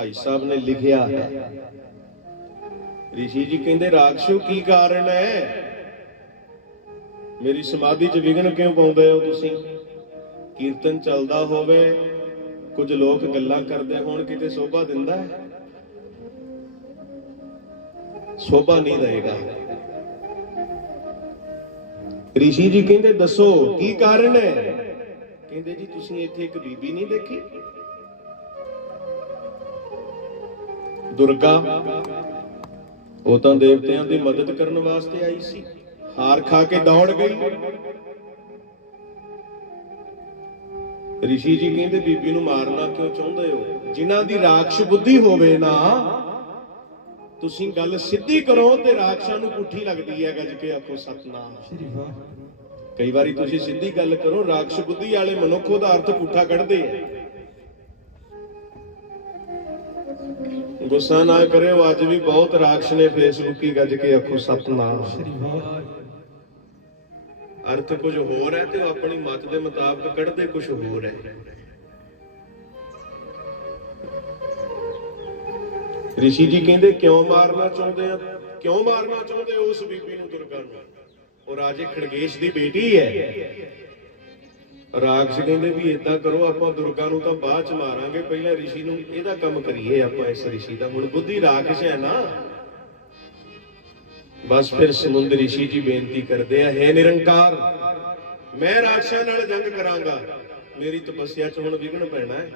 ਭਾਈ ਸਾਹਿਬ ਨੇ ਲਿਖਿਆ ਹੈ। ਰਿਸ਼ੀ ਜੀ ਕਹਿੰਦੇ, ਰਾਖਸ਼ੋ ਕੀ ਕਾਰਨ ਹੈ? ਮੇਰੀ ਸਮਾਧੀ 'ਚ ਵਿਘਨ ਕਿਉਂ ਪਾਉਂਦੇ ਹੋ ਤੁਸੀਂ? ਕੀਰਤਨ ਚੱਲਦਾ ਹੋਵੇ, ਕੁਝ ਲੋਕ ਗੱਲਾਂ ਕਰਦੇ ਹੋਣ, ਕਿਤੇ ਸੋਭਾ ਦਿੰਦਾ ਹੈ? ਸੋਭਾ ਨਹੀਂ ਦੇਗਾ। ਰਿਸ਼ੀ ਜੀ ਕਹਿੰਦੇ, ਦੱਸੋ, ਕੀ ਕਾਰਨ ਹੈ? ਕਹਿੰਦੇ ਜੀ, ਤੁਸੀਂ ਇੱਥੇ ਇੱਕ ਬੀਬੀ ਨਹੀਂ ਦੇਖੀ? ਦੁਰਗਾ, ਉਹ ਤਾਂ ਦੇਵਤਿਆਂ ਦੀ ਮਦਦ ਕਰਨ ਵਾਸਤੇ ਆਈ ਸੀ। ਹਾਰ ਖਾ ਕੇ ਦੌੜ ਗਈ। ਰਿਸ਼ੀ ਜੀ ਕਹਿੰਦੇ, ਬੀਬੀ ਨੂੰ ਮਾਰਨਾ ਕਿਉਂ ਚਾਹੁੰਦੇ ਹੋ? ਜਿਨ੍ਹਾਂ ਦੀ ਰਾਖਸ਼ ਬੁੱਧੀ ਹੋਵੇ ਨਾ, ਤੁਸੀਂ ਗੱਲ ਸਿੱਧੀ ਕਰੋ ਤੇ ਰਾਖਸ਼ਾਂ ਨੂੰ ਪੁੱਠੀ ਲੱਗਦੀ ਹੈ, ਗੱਜ ਕੇ ਆਖੋ, ਸਤਨਾਮ। ਸ਼੍ਰੀ ਵਾਹ ਕਈ ਵਾਰੀ ਤੁਸੀਂ ਸਿੱਧੀ ਗੱਲ ਕਰੋ, ਰਾਖਸ਼ ਬੁੱਧੀ ਵਾਲੇ ਮਨੁੱਖ ਉਹਦਾ ਅਰਥ ਪੁੱਠਾ ਕੱਢਦੇ ਆ। ਗੁੱਸਾ ਨਾ ਕਰਿਓ, ਅੱਜ ਵੀ ਬਹੁਤ ਰਾਖਸ਼ ਨੇ ਫੇਸਬੁੱਕੀ ਗੱਜ ਕੇ ਆਖੋ ਸਤਨਾਮ। ਅਰਥ ਕੁਝ ਹੋਰ ਹੈ ਤੇ ਉਹ ਆਪਣੀ ਮਤ ਦੇ ਮੁਤਾਬਕ ਕੱਢਦੇ ਕੁਝ ਹੋਰ ਹੈ। ਰਿਸ਼ੀ ਜੀ ਕਹਿੰਦੇ, ਕਿਉਂ ਮਾਰਨਾ ਚਾਹੁੰਦੇ ਆ? ਕਿਉਂ ਮਾਰਨਾ ਚਾਹੁੰਦੇ ਉਸ ਬੀਬੀ ਨੂੰ ਦੁਰਗਾ ਨੂੰ? ਉਹ ਰਾਜੇ ਖੜਗੇਸ਼ ਦੀ ਬੇਟੀ ਹੈ। ਰਾਖਸ਼ ਕਹਿੰਦੇ ਵੀ ਇਦਾਂ ਕਰੋ, ਆਪਾਂ ਦੁਰਗਾ ਨੂੰ ਤਾਂ ਬਾਅਦ ਚ ਮਾਰਾਂਗੇ। ਪਹਿਲਾਂ ਰਿਸ਼ੀ ਨੂੰ ਇਹਦਾ ਕੰਮ ਕਰੀਏ ਆਪਾਂ ਇਸ ਰਿਸ਼ੀ ਦਾ। ਹੁਣ ਬੁੱਧੀ ਰਾਖਸ਼ ਹੈ ਨਾ। ਬਸ ਫਿਰ ਸਮੁੰਦਰ ਰਿਸ਼ੀ ਜੀ ਬੇਨਤੀ ਕਰਦੇ ਆ, ਹੈ ਨਿਰੰਕਾਰ, ਮੈਂ ਰਾਖਸ਼ਾਂ ਨਾਲ ਜੰਗ ਕਰਾਂਗਾ। ਮੇਰੀ ਤਪੱਸਿਆ 'ਚ ਹੁਣ ਵਿਘਨ ਪੈਣਾ ਹੈ।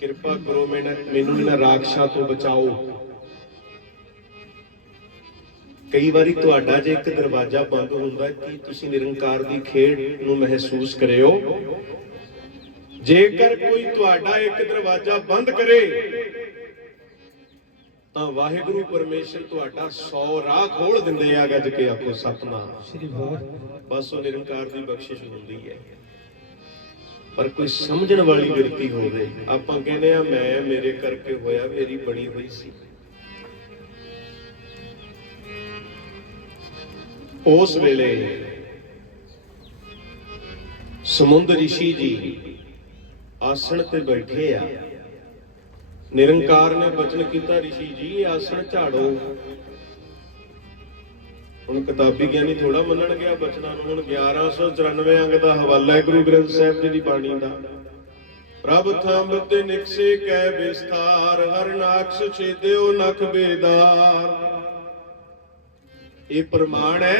ਕਿਰਪਾ ਕਰੋ ਮੈਨ- ਮੈਨੂੰ ਇਹਨਾਂ ਰਾਖਸ਼ਾਂ ਤੋਂ ਬਚਾਓ। ਕਈ ਵਾਰੀ ਤੁਹਾਡਾ ਜੇ ਇੱਕ ਦਰਵਾਜ਼ਾ ਬੰਦ ਹੁੰਦਾ ਕਿ ਤੁਸੀਂ ਨਿਰੰਕਾਰ ਦੀ ਖੇਡ ਨੂੰ ਮਹਿਸੂਸ ਕਰਿਓ? ਜੇਕਰ ਕੋਈ ਤੁਹਾਡਾ ਇੱਕ ਦਰਵਾਜ਼ਾ ਬੰਦ ਕਰੇ ਤਾਂ ਵਾਹਿਗੁਰੂ ਪਰਮੇਸ਼ਰ ਤੁਹਾਡਾ 100 ਰਾਹ ਖੋਲ ਦਿੰਦੇ ਆ ਗੱਜ ਕੇ ਆਖੋ ਸਤਨਾਮ। ਸ਼੍ਰੀ ਵਾਹ ਬਸ ਉਹ ਨਿਰੰਕਾਰ ਦੀ ਬਖਸ਼ਿਸ਼ ਹੁੰਦੀ ਹੈ। ਪਰ ਕੋਈ ਸਮਝਣ ਵਾਲੀ ਵਿਅਕਤੀ ਹੋਵੇ ਆਪਾਂ ਕਹਿੰਦੇ ਆ ਮੈਂ ਮੇਰੇ ਕਰਕੇ ਹੋਇਆ ਮੇਰੀ ਬਣੀ ਹੋਈ ਸੀ। ਉਸ ਵੇਲੇ ਸਮੁੰਦਰ ਰਿਸ਼ੀ ਜੀ ਆਸਣ ਤੇ ਬੈਠੇ ਆ। ਨਿਰੰਕਾਰ ਨੇ ਬਚਨ ਕੀਤਾ, ਰਿਸ਼ੀ ਜੀ ਆਸਣ ਝਾੜੋ। ਹੁਣ ਕਿਤਾਬੀ ਗਿਆਨੀ ਥੋੜਾ ਮੰਨਣ ਗਿਆ, ਬਚਨਾਂ ਨੂੰ ਹੁਣ 1194 ਅੰਗ ਦਾ ਹਵਾਲਾ ਹੈ ਗੁਰੂ ਗ੍ਰੰਥ ਸਾਹਿਬ ਜੀ ਦੀ ਬਾਣੀ ਦਾ। ਪ੍ਰਭ ਥੰਬ ਤੇ ਨਿਕਸੇ ਕੈ ਵਿਸਥਾਰ, ਹਰ ਨਾਕਸ ਛੇਦਿਓ ਨਖ ਬੇਦਾਰ। ਇਹ ਪ੍ਰਮਾਣ ਹੈ।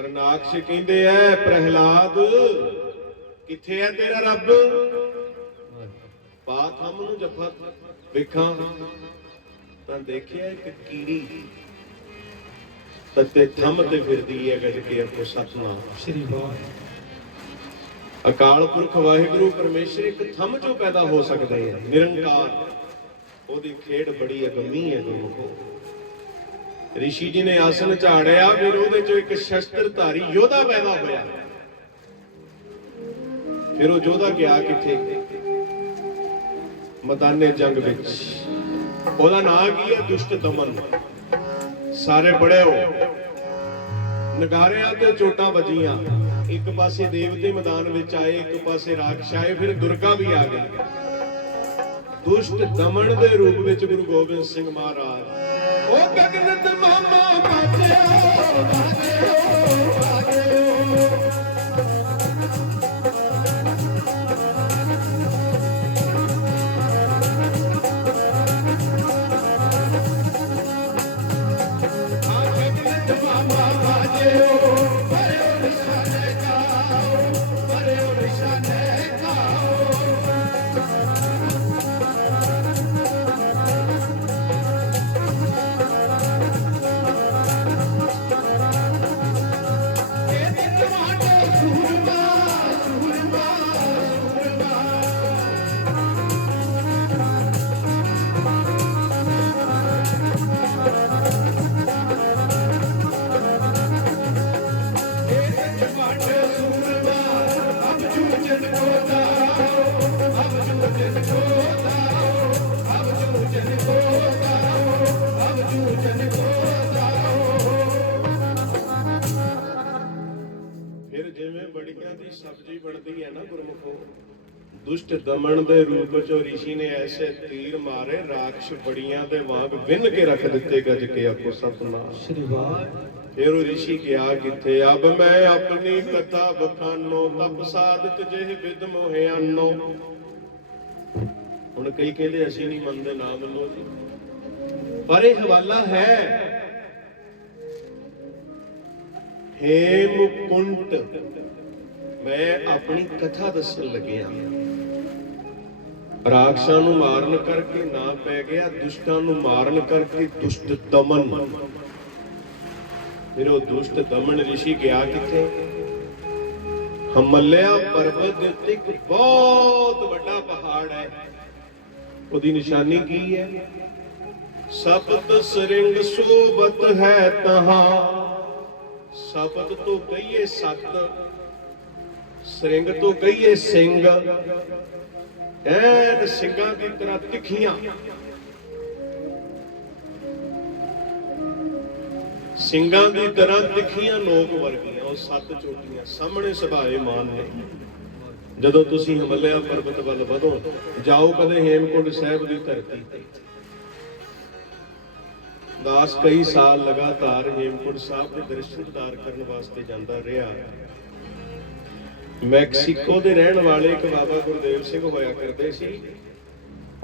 ਹਰਨਾਕਸ਼ ਕਹਿੰਦੇ ਐ ਪ੍ਰਹਿਲਾਦ, ਕਿੱਥੇ ਐ ਤੇਰਾ ਰੱਬ? ਪਾ ਥੰਮ ਨੂੰ ਜੱਫਾ। ਵੇਖਾਂ। ਤਾਂ ਦੇਖਿਆ ਇੱਕ ਕੀੜੀ। ਤੱਤੇ ਥੰਮ ਤੇ ਫਿਰਦੀ ਹੈ ਗੱਜ ਕੇ ਆਪੋ ਸਤਨਾਮ। ਸ਼੍ਰੀ ਵਾਹ ਅਕਾਲ ਪੁਰਖ ਵਾਹਿਗੁਰੂ, ਪਰਮੇਸ਼ਰ ਇੱਕ ਥੰਮ ਚੋਂ ਪੈਦਾ ਹੋ ਸਕਦੇ ਹੈ। ਨਿਰੰਕਾਰ। ਉਹਦੀ ਖੇਡ ਬੜੀ ਅਗੰਮੀ ਹੈ ਗੁਰਮੁਖੋ ਰਿਸ਼ੀ ਜੀ ਨੇ ਆਸਨ ਝਾੜਿਆ, ਫਿਰ ਉਹਦੇ ਚੋਂ ਇੱਕ ਸ਼ਸਤਰਧਾਰੀ ਯੋਧਾ ਪੈਦਾ ਹੋਇਆ। ਫਿਰ ਉਹ ਯੋਧਾ ਗਿਆ ਕਿੱਥੇ? ਮੈਦਾਨੇ ਜੰਗ ਵਿੱਚ। ਉਹਦਾ ਨਾਂ ਕੀ ਹੈ? ਦੁਸ਼ਟ ਦਮਨ। ਸਾਰੇ ਪੜਿਓ ਨਗਾਰਿਆਂ ਤੇ ਚੋਟਾਂ ਵੱਜੀਆਂ। ਇੱਕ ਪਾਸੇ ਦੇਵਤੇ ਮੈਦਾਨ ਵਿੱਚ ਆਏ, ਇੱਕ ਪਾਸੇ ਰਾਖਸ਼ ਆਏ, ਫਿਰ ਦੁਰਗਾ ਵੀ ਆ ਗਈ। ਦੁਸ਼ਟ ਦਮਨ ਦੇ ਰੂਪ ਵਿੱਚ ਗੁਰੂ ਗੋਬਿੰਦ ਸਿੰਘ ਮਹਾਰਾਜ ਉਹ ਗਗਨ ਤੇ ਮਾਮਾ ਬਾਜਿਓ ਬਾਜਿਓ ਬਾਜਿਓ। ਸਬਜ਼ੀ ਬਣਦੀ ਹੈ ਨਾ ਗੁਰਮੁਖੋ ਦੁਸ਼ਟ ਦਮਨ ਦੇ ਰੂਪ ਚ ਰਿਸ਼ੀ ਨੇ ਐਸੇ ਤੀਰ ਮਾਰੇ ਰਾਖਸ਼ ਬੜੀਆਂ ਦੇ ਵਾਂਗ ਵਿੰਨ ਕੇ ਰੱਖ ਦਿੱਤੇ ਗੱਜ ਕੇ ਆਪੋ ਸਤਨਾਮ। ਸ੍ਰੀ ਵਾਹਿ ਫਿਰ ਉਹ ਰਿਸ਼ੀ ਗਿਆ ਕਿੱਥੇ ਅਬ ਮੈਂ ਆਪਣੀ ਕਥਾ ਬਖਾਨੋ ਤਪ ਸਾਧਤ ਜਿਹ ਵਿਦ ਮੋਹਿਆਨੋ ਹੁਣ ਕਈ ਕਹਿੰਦੇ ਅਸੀਂ ਨਹੀਂ ਮੰਨਦੇ ਨਾ ਮੰਨੋ ਜੀ। ਪਰ ਇਹ ਹਵਾਲਾ ਹੈ। ਹੇਮ ਕੁੰਟ ਮੈਂ ਆਪਣੀ ਕਥਾ ਦੱਸਣ ਲੱਗਿਆ। ਰਾਖਸ਼ਾਂ ਨੂੰ ਮਾਰਨ ਕਰਕੇ ਨਾ ਪੈ ਗਿਆ, ਦੁਸ਼ਟਾਂ ਨੂੰ ਮਾਰਨ ਕਰਕੇ ਦੁਸ਼ਟ ਦਮਨ। ਫਿਰ ਉਹ ਦੁਸ਼ਟ ਦਮਨ ਰਿਸ਼ੀ ਗਿਆ ਕਿੱਥੇ? ਹਮਲਿਆ ਪਰਬਤ ਦੇ ਉੱਤੇ ਇੱਕ ਬਹੁਤ ਵੱਡਾ ਪਹਾੜ ਹੈ। ਉਹਦੀ ਨਿਸ਼ਾਨੀ ਕੀ ਹੈ? ਸਬਤ ਸਰਿੰਗ ਸੋਬਤ ਹੈ ਤਹਾਂ। ਸਬਤ ਤੋਂ ਕਹੀਏ ਸਤ ਸਰਿੰਗ ਤੋਂ ਕਹੀਏ ਸਿੰਘ ਐਨ ਸਿੰਘਾਂ ਦੀ ਤਰ੍ਹਾਂ ਤਿੱਖੀਆਂ। ਸਿੰਘਾਂ ਦੀ ਤਰ੍ਹਾਂ ਤਿੱਖੀਆਂ ਨੋਕ ਵਰਗੀਆਂ, ਉਹ ਸੱਤ ਚੋਟੀਆਂ, ਸਾਹਮਣੇ ਸੁਭਾਏ ਮਾਨ ਨੇ। ਜਦੋਂ ਤੁਸੀਂ ਹਿਮਾਲਿਆ ਪਰਬਤ ਵੱਲ ਵਧੋ, ਜਾਓ ਕਦੇ ਹੇਮਕੁੰਡ ਸਾਹਿਬ ਦੀ ਧਰਤੀ ਤੇ। ਦਾਸ ਕਈ ਸਾਲ ਲਗਾਤਾਰ ਹੇਮਕੁੰਡ ਸਾਹਿਬ ਦੇ ਦਰਸ਼ਨ ਦੀਦਾਰ ਕਰਨ ਵਾਸਤੇ ਜਾਂਦਾ ਰਿਹਾ। ਮੈਕਸੀਕੋ ਦੇ ਰਹਿਣ ਵਾਲੇ ਇੱਕ ਬਾਬਾ ਗੁਰਦੇਵ ਸਿੰਘ ਹੋਇਆ ਕਰਦੇ ਸੀ।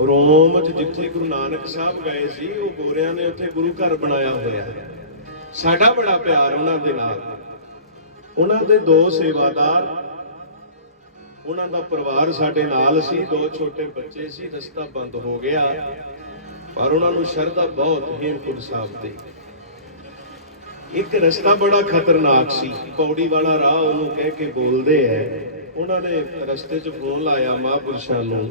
ਰੋਮ 'ਚ ਜਿੱਥੇ ਗੁਰੂ ਨਾਨਕ ਸਾਹਿਬ ਗਏ ਸੀ, ਉਹ ਗੋਰਿਆਂ ਨੇ ਉੱਥੇ ਗੁਰੂ ਘਰ ਬਣਾਇਆ ਹੋਇਆ। ਸਾਡਾ ਬੜਾ ਪਿਆਰ ਉਹਨਾਂ ਦੇ ਨਾਲ। ਉਹਨਾਂ ਦੇ ਦੋ ਸੇਵਾਦਾਰ, ਉਹਨਾਂ ਦਾ ਪਰਿਵਾਰ ਸਾਡੇ ਨਾਲ ਸੀ, ਦੋ ਛੋਟੇ ਬੱਚੇ ਸੀ, ਰਸਤਾ ਬੰਦ ਹੋ ਗਿਆ। ਪਰ ਉਹਨਾਂ ਨੂੰ ਸ਼ਰਧਾ ਬਹੁਤ ਹੇਮਕੁੰਟ ਸਾਹਿਬ ਤੇ ਇੱਕ ਰਸਤਾ ਬੜਾ ਖਤਰਨਾਕ ਸੀ। ਪੌੜੀ ਵਾਲਾ ਰਾਹ ਉਹਨੂੰ ਕਹਿ ਕੇ ਬੋਲਦੇ ਐ। ਉਹਨਾਂ ਨੇ ਰਸਤੇ 'ਚ ਫੋਨ ਲਾਇਆ ਮਹਾਂਪੁਰਸ਼ਾਂ ਨੂੰ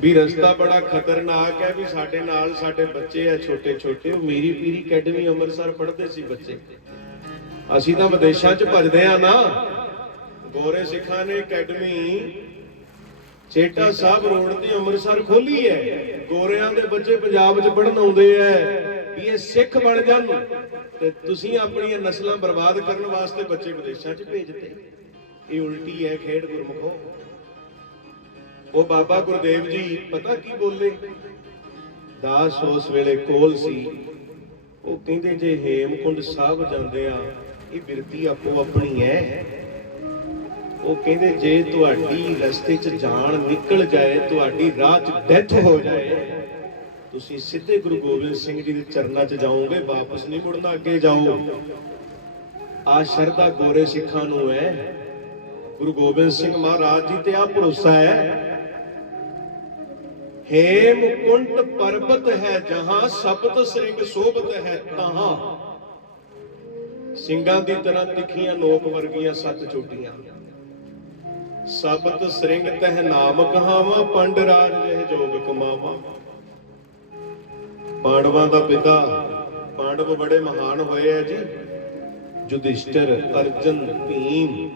ਵੀ ਰਸਤਾ ਬੜਾ ਖਤਰਨਾਕ ਹੈ ਵੀ ਸਾਡੇ ਨਾਲ ਸਾਡੇ ਬੱਚੇ ਆ ਛੋਟੇ ਛੋਟੇ ਉਹ ਮੇਰੀ ਪੀਰੀ ਅਕੈਡਮੀ ਅੰਮ੍ਰਿਤਸਰ ਪੜ੍ਹਦੇ ਸੀ ਬੱਚੇ। ਅਸੀਂ ਤਾਂ ਵਿਦੇਸ਼ਾਂ 'ਚ ਭਜਦੇ ਆ ਨਾ। ਗੋਰੇ ਸਿੱਖਾਂ ਨੇ ਅਕੈਡਮੀ ਚੇਟਾ ਸਾਹਿਬ ਰੋਡ ਤੇ ਅੰਮ੍ਰਿਤਸਰ ਖੋਲੀ ਹੈ ਗੋਰਿਆਂ ਦੇ ਬੱਚੇ ਪੰਜਾਬ 'ਚ ਪੜਨ ਆਉਂਦੇ ਐ। ਵੀ ਇਹ ਸਿੱਖ ਬਣ ਜਾਣ। ਤੇ ਤੁਸੀਂ ਆਪਣੀਆਂ ਨਸਲਾਂ ਬਰਬਾਦ ਕਰਨ ਵਾਸਤੇ ਬੱਚੇ ਵਿਦੇਸ਼ਾਂ 'ਚ ਭੇਜਦੇ ਇਹ ਉਲਟੀ ਹੈ ਖੇਡ ਗੁਰਮੁਖੋ। ਉਹ ਬਾਬਾ ਗੁਰਦੇਵ ਜੀ ਪਤਾ ਕੀ ਬੋਲੇ? ਦਾਸ ਉਸ ਵੇਲੇ ਕੋਲ ਸੀ। ਉਹ ਕਹਿੰਦੇ, ਜੇ ਹੇਮਕੁੰਡ ਸਾਹਿਬ ਜਾਂਦੇ ਆ, ਇਹ ਬਿਰਤੀ ਆਪੋ ਆਪਣੀ ਹੈ। ਉਹ ਕਹਿੰਦੇ, ਜੇ ਤੁਹਾਡੀ ਰਸਤੇ 'ਚ ਜਾਨ ਨਿਕਲ ਜਾਏ, ਤੁਹਾਡੀ ਰਾਹ 'ਚ ਡੈਥ ਹੋ ਜਾਏ ਤੁਸੀਂ ਸਿੱਧੇ ਗੁਰੂ ਗੋਬਿੰਦ ਸਿੰਘ ਜੀ ਦੇ ਚਰਨਾਂ 'ਚ ਜਾਓਗੇ, ਵਾਪਸ ਨਹੀਂ ਮੁੜਨਾ, ਅੱਗੇ ਜਾਓ। ਆ ਸ਼ਰਧਾ ਗੋਰੇ ਸਿੱਖਾਂ ਨੂੰ ਹੈ। ਗੁਰੂ ਗੋਬਿੰਦ ਸਿੰਘ ਮਹਾਰਾਜ ਜੀ ਤੇ ਆ ਭਰੋਸਾ ਹੈ। ਹੇਮ ਪਰਬਤ ਹੈ ਜਹਾਂ ਸਬਤ ਸਿੰਘ ਸੋਭਤ ਹੈ ਤਹਾਂ। ਸਿੰਘਾਂ ਦੀ ਤਰ੍ਹਾਂ ਤਿੱਖੀਆਂ ਨੋਕ ਵਰਗੀਆਂ ਸੱਤ ਚੋਟੀਆਂ। ਸਬਤ ਸ੍ਰਿੰਗ ਤਹਿ ਨਾਮ ਕਹਾਵਾ, ਪੰਡ ਰਾਜ ਰਹਿ ਜੋਗ ਕਮਾਵਾ। ਪਾਂਡਵਾਂ ਦਾ ਪਿਤਾ। ਪਾਂਡਵ ਬੜੇ ਮਹਾਨ ਹੋਏ ਆ ਜੀ। ਯੁਧਿਸ਼ਟਰ ਅਰਜਨ ਭੀਮ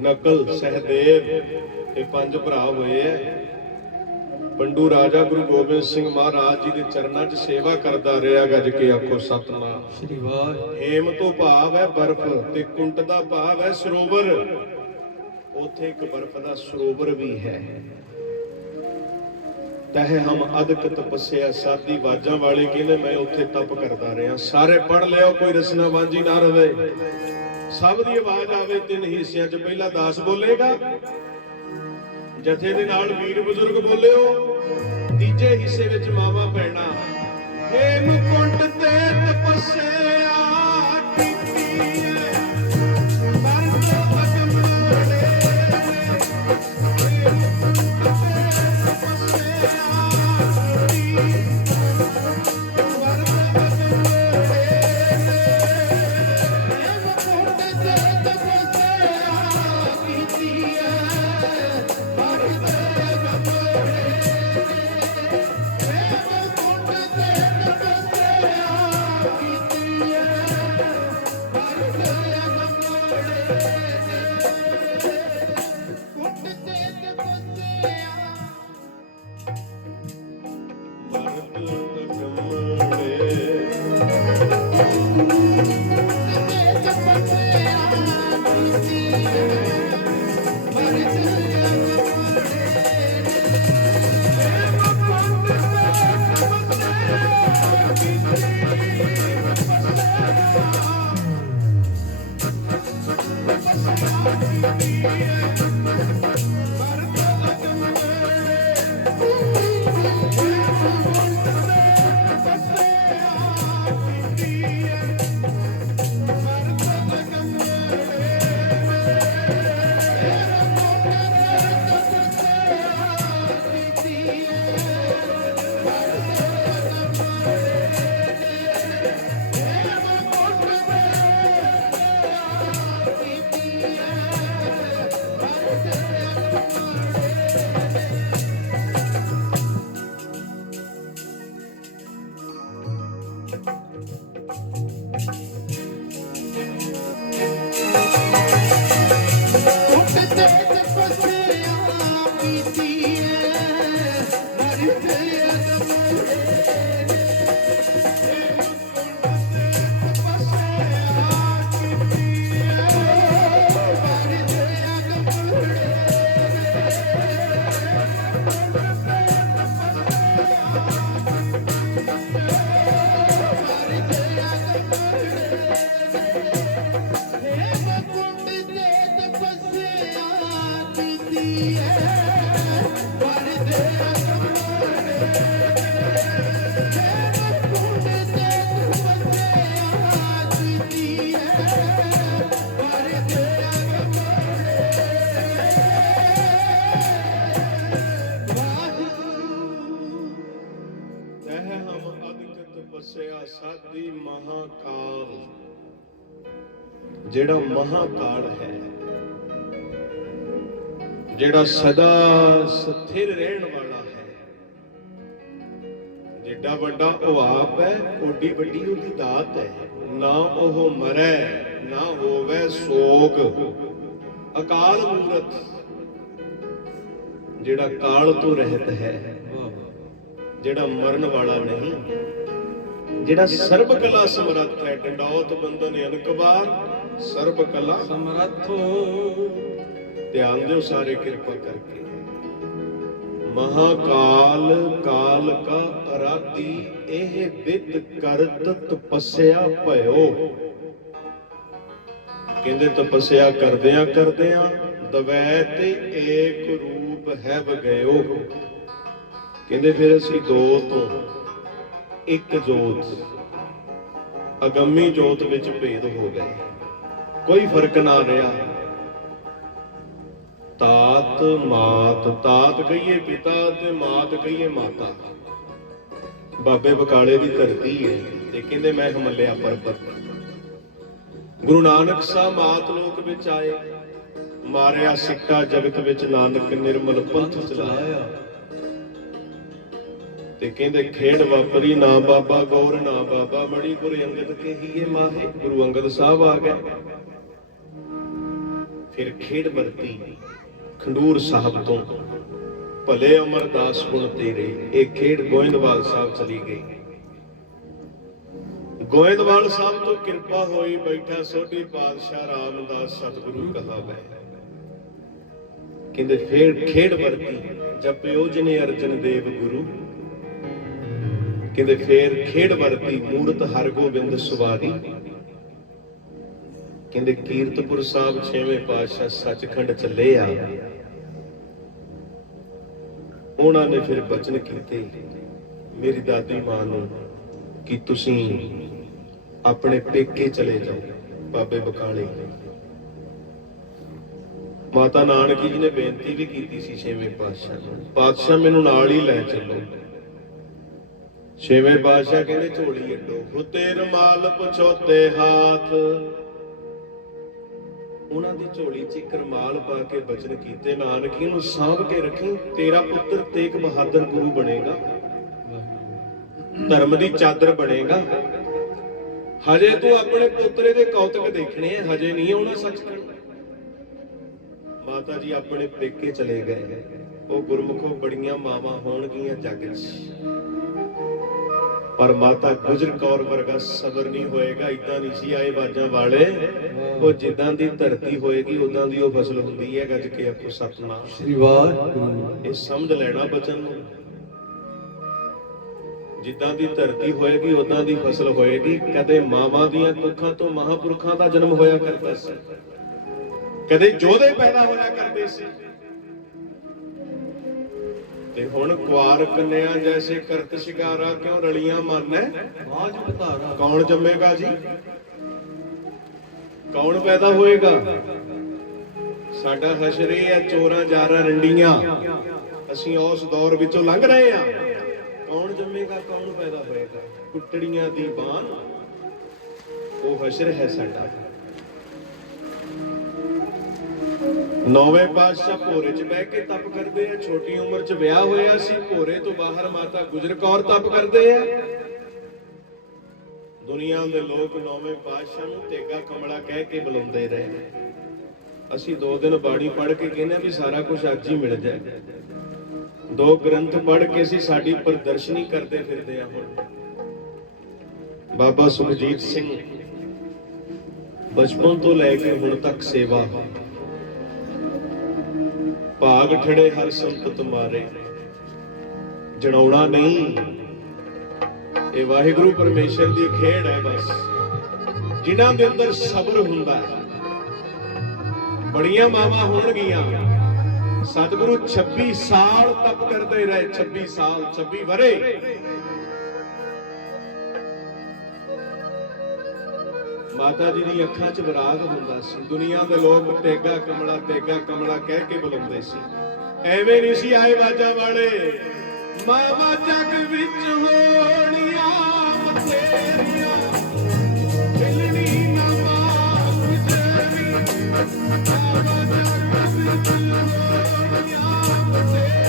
ਨਕਲ ਸਹਦੇਵ ਇਹ ਪੰਜ ਭਰਾ ਹੋਏ ਆ। ਪੰਡੂ ਰਾਜਾ ਗੁਰੂ ਗੋਬਿੰਦ ਸਿੰਘ ਮਹਾਰਾਜ ਜੀ ਦੇ ਚਰਨਾਂ 'ਚ ਸੇਵਾ ਕਰਦਾ ਰਿਹਾ ਗੱਜ ਕੇ ਆਖੋ ਸਤਨਾਮ। ਸ੍ਰੀ ਵਾਹਿ ਹੇਮ ਤੋਂ ਭਾਵ ਹੈ ਬਰਫ਼ ਤੇ ਕੁੰਟ ਦਾ ਭਾਵ ਹੈ ਸਰੋਵਰ। ਉਥੇ ਇੱਕ ਬਰਫ਼ ਦਾ ਸਰੋਵਰ ਵੀ ਹੈ। ਤਹ ਹਮ ਅਦਕ ਤਪੱਸਿਆ, ਸਾਦੀ ਬਾਜਾਂ ਵਾਲੇ ਕਹਿੰਦੇ ਮੈਂ ਉੱਥੇ ਤਪ ਕਰਦਾ ਰਿਹਾ। ਸਾਰੇ ਪੜ ਲਿਓ, ਕੋਈ ਰਸਨਾ ਵਾਂਝੀ ਨਾ ਰਵੇ। ਸਭ ਦੀ ਆਵਾਜ਼ ਆਵੇ, ਤਿੰਨ ਹਿੱਸਿਆਂ 'ਚ ਪਹਿਲਾ ਦਾਸ ਬੋਲੇਗਾ। ਜਥੇ ਦੇ ਨਾਲ ਵੀਰ ਬਜ਼ੁਰਗ ਬੋਲਿਓ, ਤੀਜੇ ਹਿੱਸੇ ਵਿੱਚ ਮਾਵਾ ਭੈਣਾ। ਹੇਮ ਕੁੰਟ ਤੇ ਤਪੱਸਿਆ ਅਦਿਕ ਤਪੱਸਿਆ ਮਹਾਕਾਲ, ਜਿਹੜਾ ਮਹਾਕਾਲ ਹੈ। ਜਿਹੜਾ ਸਦਾ ਸਥਿਰ ਰਹਿਣ ਵਾਲਾ ਹੈ। ਜਿੱਡਾ ਵੱਡਾ ਉਹ ਆਪ ਹੈ, ਓਡੀ ਵੱਡੀ ਉਹਦੀ ਦਾਤ ਹੈ। ਨਾ ਉਹ ਮਰੈ, ਨਾ ਹੋਵੇ ਸੋਗ। ਅਕਾਲ ਮੂਰਤ, ਜਿਹੜਾ ਕਾਲ ਤੋਂ ਰਹਿਤ ਹੈ। ਜਿਹੜਾ ਮਰਨ ਵਾਲਾ ਨਹੀਂ। ਜਿਹੜਾ ਸਰਬ ਕਲਾ ਸਮਰੱਥ ਹੈ ਡੰਡੌਤ ਬੰਦਨ ਅਨਕਬਾਰ ਸਰਬ ਕਲਾ ਸਮਰੱਥੋ ਧਿਆਨ ਦਿਓ ਸਾਰੇ ਕਿਰਪਾ ਕਰਕੇ। ਮਹਾਕਾਲ ਕਾਲ ਕਾ ਅਰਾਧੀ ਇਹ ਵਿਦ ਕਰਤ ਤਪੱਸਿਆ ਭਇਓ। ਕਹਿੰਦੇ ਤਪੱਸਿਆ ਕਰਦਿਆਂ ਕਰਦਿਆਂ ਦਵੈ ਤੇ ਏਕ ਰੂਪ ਹੈ ਵਗਿਓ। ਕਹਿੰਦੇ ਫਿਰ ਅਸੀਂ ਦੋ ਤੋਂ ਇੱਕ ਜੋਤ। ਅਗੰਮੀ ਜੋਤ ਵਿੱਚ ਭੇਦ ਹੋ ਗਏ। ਕੋਈ ਫ਼ਰਕ ਨਾ ਰਿਹਾ। ਤਾਤ, ਮਾਤ, ਤਾਤ ਕਹੀਏ ਪਿਤਾ ਤੇ ਮਾਤ ਕਹੀਏ ਮਾਤਾ। ਬਾਬੇ ਬਕਾਲੇ ਦੀ ਧਰਤੀ ਹੈ ਤੇ ਕਹਿੰਦੇ ਮੈਂ ਹਮਲਿਆ ਪਰਬਤ। ਗੁਰੂ ਨਾਨਕ ਸਾਹਿਬ ਮਾਤ ਲੋਕ ਵਿੱਚ ਆਏ। ਮਾਰਿਆ ਸਿੱਕਾ ਜਗਤ ਵਿੱਚ ਨਾਨਕ ਨਿਰਮਲ ਪੰਥ ਚਲਾਇਆ। ਤੇ ਕਹਿੰਦੇ ਖੇਡ ਵਾਪਰੀ, ਨਾ ਬਾਬਾ ਗੌਰ, ਨਾ ਬਾਬਾ ਮੜੀ ਗੁਰ ਅੰਗਦ ਕਹੀਏ ਮਾਹੇ, ਗੁਰੂ ਅੰਗਦ ਸਾਹਿਬ ਆ ਗਏ। ਫਿਰ ਖੇਡ ਵਰਤੀ ਖੰਡੂਰ ਸਾਹਿਬ ਤੋਂ। ਭਲੇ ਅਮਰਦਾਸ ਗੁਣ ਤੇਰੇ, ਇਹ ਖੇਡ ਗੋਇੰਦਵਾਲ ਸਾਹਿਬ ਚਲੀ ਗਈ। ਗੋਇੰਦਵਾਲ ਸਾਹਿਬ ਤੋਂ ਕਿਰਪਾ ਹੋਈ ਬੈਠਾ ਸੋਢੀ ਪਾਤਸ਼ਾਹ ਰਾਮਦਾਸ ਸਤਿਗੁਰੂ ਕਹਾਵੇ ਕਹਿੰਦੇ ਫੇਰ ਖੇਡ ਵਰਤੀ, ਜਪਿਓ ਜਨੇ ਅਰਜਨ ਦੇਵ ਗੁਰੂ। ਕਹਿੰਦੇ ਫੇਰ ਖੇਡ ਵਰਤੀ ਮੂਰਤ ਹਰਗੋਬਿੰਦ ਸੁਵਾਰੀ। ਕਹਿੰਦੇ ਕੀਰਤਪੁਰ ਸਾਹਿਬ ਛੇਵੇਂ ਪਾਤਸ਼ਾਹ ਸੱਚਖੰਡ ਚੱਲੇ ਆ ਉਹਨਾਂ ਨੇ ਫਿਰ ਬਚਨ ਕੀਤੇ, ਮੇਰੀ ਦਾਦੀ ਮਾਂ ਨੂੰ ਕਿ ਤੁਸੀਂ ਆਪਣੇ ਪੇਕੇ ਚਲੇ ਜਾਓ ਬਾਬੇ ਬਕਾਲੇ। ਮਾਤਾ ਨਾਨਕੀ ਜੀ ਨੇ ਬੇਨਤੀ ਵੀ ਕੀਤੀ ਸੀ ਛੇਵੇਂ ਪਾਤਸ਼ਾਹ ਨੂੰ, ਪਾਤਸ਼ਾਹ ਮੈਨੂੰ ਨਾਲ ਹੀ ਲੈ ਚੱਲੋ। ਛੇਵੇਂ ਪਾਤਸ਼ਾਹ ਕਹਿੰਦੇ, ਝੋਲੀ ਅੱਡੋ ਹੁਤੇ ਰਮਾਲ ਪੁਛੋਤੇ ਹਾਥ। ਉਹਨਾਂ ਦੀ ਝੋਲੀ 'ਚ ਇੱਕ ਪਾ ਕੇ ਬਚਨ ਕੀਤੇ, ਨਾਨਕੀ ਨੂੰ ਸਾਂਭ ਕੇ ਰੱਖੀ, ਤੇਰਾ ਪੁੱਤਰ ਤੇਗ ਬਹਾਦਰ ਗੁਰੂ ਬਣੇਗਾ। ਧਰਮ ਦੀ ਚਾਦਰ ਬਣੇਗਾ। ਹਜੇ ਤੂੰ ਆਪਣੇ ਪੁੱਤਰੇ ਦੇ ਕੌਤਕ ਦੇਖਣੇ ਆ, ਹਜੇ ਨਹੀਂ ਆਉਣਾ ਸੱਚ ਮਾਤਾ ਜੀ ਆਪਣੇ ਪੇਕੇ ਚਲੇ ਗਏ। ਉਹ ਗੁਰਮੁਖੋ, ਬੜੀਆਂ ਮਾਵਾਂ ਹੋਣਗੀਆਂ ਜੱਗ 'ਚ। ਪਰ ਮਾਤਾ ਗੁਜਰ ਕੌਰ ਵਰਗਾ ਸਬਰ ਨਹੀਂ ਹੋਏਗਾ ਇਦਾਂ ਨਹੀਂ ਸੀ ਆਏ ਬਾਜਾਂ ਵਾਲੇ। ਉਹ ਜਿੱਦਾਂ ਦੀ ਧਰਤੀ ਹੋਏਗੀ ਉਦਾਂ ਦੀ ਉਹ ਫਸਲ ਹੁੰਦੀ ਹੈ ਗੱਜ ਕੇ ਆਖੋ ਸਤਨਾਮ। ਸ੍ਰੀ ਵਾਹਿਗੁਰੂ। ਇਹ ਸਮਝ ਲੈਣਾ ਬਚਨ ਨੂੰ। ਜਿੱਦਾਂ ਦੀ ਧਰਤੀ ਹੋਏਗੀ ਉਦਾਂ ਦੀ ਫਸਲ ਹੋਏਗੀ। ਕਦੇ ਮਾਵਾਂ ਦੀਆਂ ਕੁੱਖਾਂ ਤੋਂ ਮਹਾਪੁਰਖਾਂ ਦਾ ਜਨਮ ਹੋਇਆ ਕਰਦਾ ਸੀ। ਕਦੇ ਜੋਧੇ ਪੈਦਾ ਹੋਇਆ ਕਰਦੇ ਸੀ। ਤੇ ਹੁਣ ਕੁਆਰ ਕੰਨਿਆ ਜੈਸੇ ਕਰਤ ਸ਼ਿਕਾਰਾ ਕਿਉਂ ਰਲੀਆਂ ਹੈ ਆਜ ਪਤਾਰਾ ਕੌਣ ਜੰਮੇਗਾ ਜੀ? ਕੌਣ ਪੈਦਾ ਹੋਏਗਾ? ਸਾਡਾ ਹਸ਼ਰ ਇਹ ਹੈ ਚੋਰਾਂ ਜਾਰਾਂ ਰੰਡੀਆਂ। ਅਸੀਂ ਉਸ ਦੌਰ ਵਿੱਚੋਂ ਲੰਘ ਰਹੇ ਹਾਂ। ਕੌਣ ਜੰਮੇਗਾ ਕੌਣ ਪੈਦਾ ਹੋਏਗਾ? ਕੁੱਟੜੀਆਂ ਦੀ ਬਾਣ ਉਹ ਹਸ਼ਰ ਹੈ ਸਾਡਾ। ਨੌਵੇਂ ਪਾਤਸ਼ਾਹ ਭੋਰੇ 'ਚ ਬਹਿ ਕੇ ਤਪ ਕਰਦੇ ਆ, ਛੋਟੀ ਉਮਰ 'ਚ ਵਿਆਹ ਹੋਇਆ ਸੀ, ਭੋਰੇ ਤੋਂ ਬਾਹਰ ਮਾਤਾ ਗੁਜਰ ਕੌਰ ਤਪ ਕਰਦੇ ਆ। ਦੁਨੀਆ ਦੇ ਲੋਕ ਨੌਵੇਂ ਪਾਤਸ਼ਾਹ ਨੂੰ ਤੇਗਾ ਕਮਲਾ ਕਹਿ ਕੇ ਬੁਲਾਉਂਦੇ ਰਹੇ। ਅਸੀਂ ਦੋ ਦਿਨ ਬਾਣੀ ਪੜ੍ਹ ਕੇ ਕਹਿੰਦੇ ਵੀ ਸਾਰਾ ਕੁਝ ਅੱਜ ਹੀ ਮਿਲ ਜਾਏ। ਦੋ ਗ੍ਰੰਥ ਪੜ੍ਹ ਕੇ ਅਸੀਂ ਸਾਡੀ ਪ੍ਰਦਰਸ਼ਨੀ ਕਰਦੇ ਫਿਰਦੇ ਆ ਹੁਣ। ਬਾਬਾ ਸੁਖਜੀਤ ਸਿੰਘ ਬਚਪਨ ਤੋਂ ਲੈ ਕੇ ਹੁਣ ਤੱਕ ਸੇਵਾ ਭਾਗ ਠੜੇ ਹਰ ਸੰਤ ਤੁਮਾਰੇ ਜਣਾਉਣਾ ਨਹੀਂ। ਇਹ ਵਾਹਿਗੁਰੂ ਪਰਮੇਸ਼ਰ ਦੀ ਖੇਡ ਹੈ ਬਸ। ਜਿਨ੍ਹਾਂ ਦੇ ਅੰਦਰ ਸਬਰ ਹੁੰਦਾ ਹੈ। ਬੜੀਆਂ ਮਾਵਾਂ ਹੋਣਗੀਆਂ। ਸਤਿਗੁਰੂ 26 ਸਾਲ ਤਪ ਕਰਦੇ ਰਹੇ। 26 ਸਾਲ 26 ਵਰੇ ਮਾਤਾ ਜੀ ਦੀ ਅੱਖਾਂ 'ਚ ਵਿਰਾਗ ਹੁੰਦਾ ਸੀ। ਦੁਨੀਆ ਦੇ ਲੋਕ ਤੇਗਾ ਕਮਲਾ ਤੇਗਾ ਕਮਲਾ ਕਹਿ ਕੇ ਬੁਲਾਉਂਦੇ ਸੀ। ਐਵੇਂ ਨਹੀਂ ਸੀ ਆਏ ਵਾਜਾ ਵਾਲੇ। ਮਾਵਾ ਜੱਗ ਵਿੱਚ ਹੋਣੀਆਂ ਬਥੇਰੀਆਂ। ਮਿਲਣੀ ਨਾ ਮਾਂ ਤੇਰੀ ਮਾਵਾ ਜੱਗ ਵਿੱਚ ਹੋਣੀਆਂ ਬਥੇਰੀਆਂ।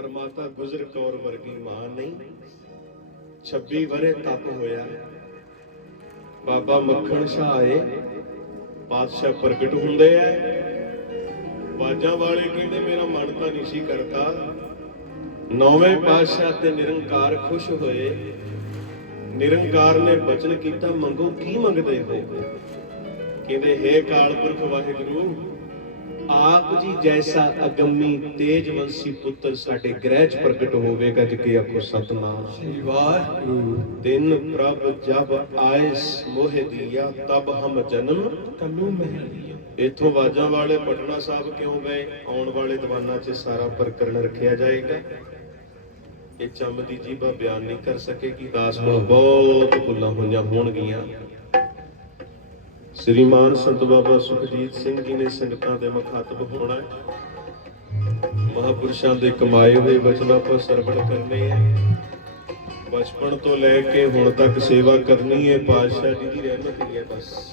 ਪਰ ਮਾਤਾ ਗੁਜਰ ਕੌਰ ਵਰਗੀ ਮਾਂ ਨਹੀਂ। 26 ਵਰੇ ਤਪ ਹੋਇਆ। ਬਾਬਾ ਮੱਖਣ ਸ਼ਾਹ ਆਏ ਪਾਤਸ਼ਾਹ ਪ੍ਰਗਟ ਹੁੰਦੇ ਐ। ਬਾਜਾਂ ਵਾਲੇ ਕਹਿੰਦੇ, ਮੇਰਾ ਮਨ ਤਾਂ ਨਹੀਂ ਸੀ ਕਰਦਾ। ਨੌਵੇਂ ਪਾਤਸ਼ਾਹ ਤੇ ਨਿਰੰਕਾਰ ਖੁਸ਼ ਹੋਏ। ਨਿਰੰਕਾਰ ਨੇ ਬਚਨ ਕੀਤਾ, ਮੰਗੋ, ਕੀ ਮੰਗਦੇ ਹੋ? ਕਹਿੰਦੇ, ਹੇ ਕਾਲ ਪੁਰਖ ਵਾਹਿਗੁਰੂ ਆਪ ਜੀ ਜੈਸਾ ਅਗੰਮੀ ਤੇਜਵੰਸੀ ਪੁੱਤਰ ਸਾਡੇ ਗ੍ਰਹਿ ਚ ਪ੍ਰਗਟ ਹੋਵੇਗਾ ਜਿਕੇ ਆਖੋ ਸਤਨਾਮ। ਸ੍ਰੀ ਵਾਹਿਗੁਰੂ। ਦਿਨ ਪ੍ਰਭ ਜਬ ਆਇਸ ਮੋਹ ਦੀਆ ਤਬ ਹਮ ਜਨਮ। ਕੱਲੂ ਮਹਿਲੀਆ ਇਥੋਂ ਬਾਜਾਂ ਵਾਲੇ ਪਟਨਾ ਸਾਹਿਬ ਕਿਉਂ ਗਏ? ਆਉਣ ਵਾਲੇ ਦੀਵਾਨਾਂ 'ਚ ਸਾਰਾ ਪ੍ਰਕਰਣ ਰੱਖਿਆ ਜਾਏਗਾ। ਇਹ ਚੰਮ ਦੀ ਜੀਬਾ ਬਿਆਨ ਨਹੀਂ ਕਰ ਸਕੇਗੀ ਦਾਸ ਕੋਲ ਬਹੁਤ ਭੁੱਲਾਂ ਹੋਈਆਂ ਹੋਣਗੀਆਂ। ਸ੍ਰੀਮਾਨ ਸੰਤ ਬਾਬਾ ਸੁਖਜੀਤ ਸਿੰਘ ਜੀ ਨੇ ਸੰਗਤਾਂ ਦੇ ਮੁਖਾਤਬ ਹੋਣਾ ਹੈ। ਮਹਾਪੁਰਸ਼ਾਂ ਦੇ ਕਮਾਏ ਹੋਏ ਬਚਨਾਂ ਪਰ ਸਰਵਣ ਕਰਨੇ ਹੈ ਬਚਪਨ ਤੋਂ ਲੈ ਕੇ ਹੁਣ ਤੱਕ ਸੇਵਾ ਕਰਨੀ ਹੈ, ਪਾਤਸ਼ਾਹ ਜੀ ਦੀ ਰਹਿਮਤ ਹੀ ਹੈ ਬਸ।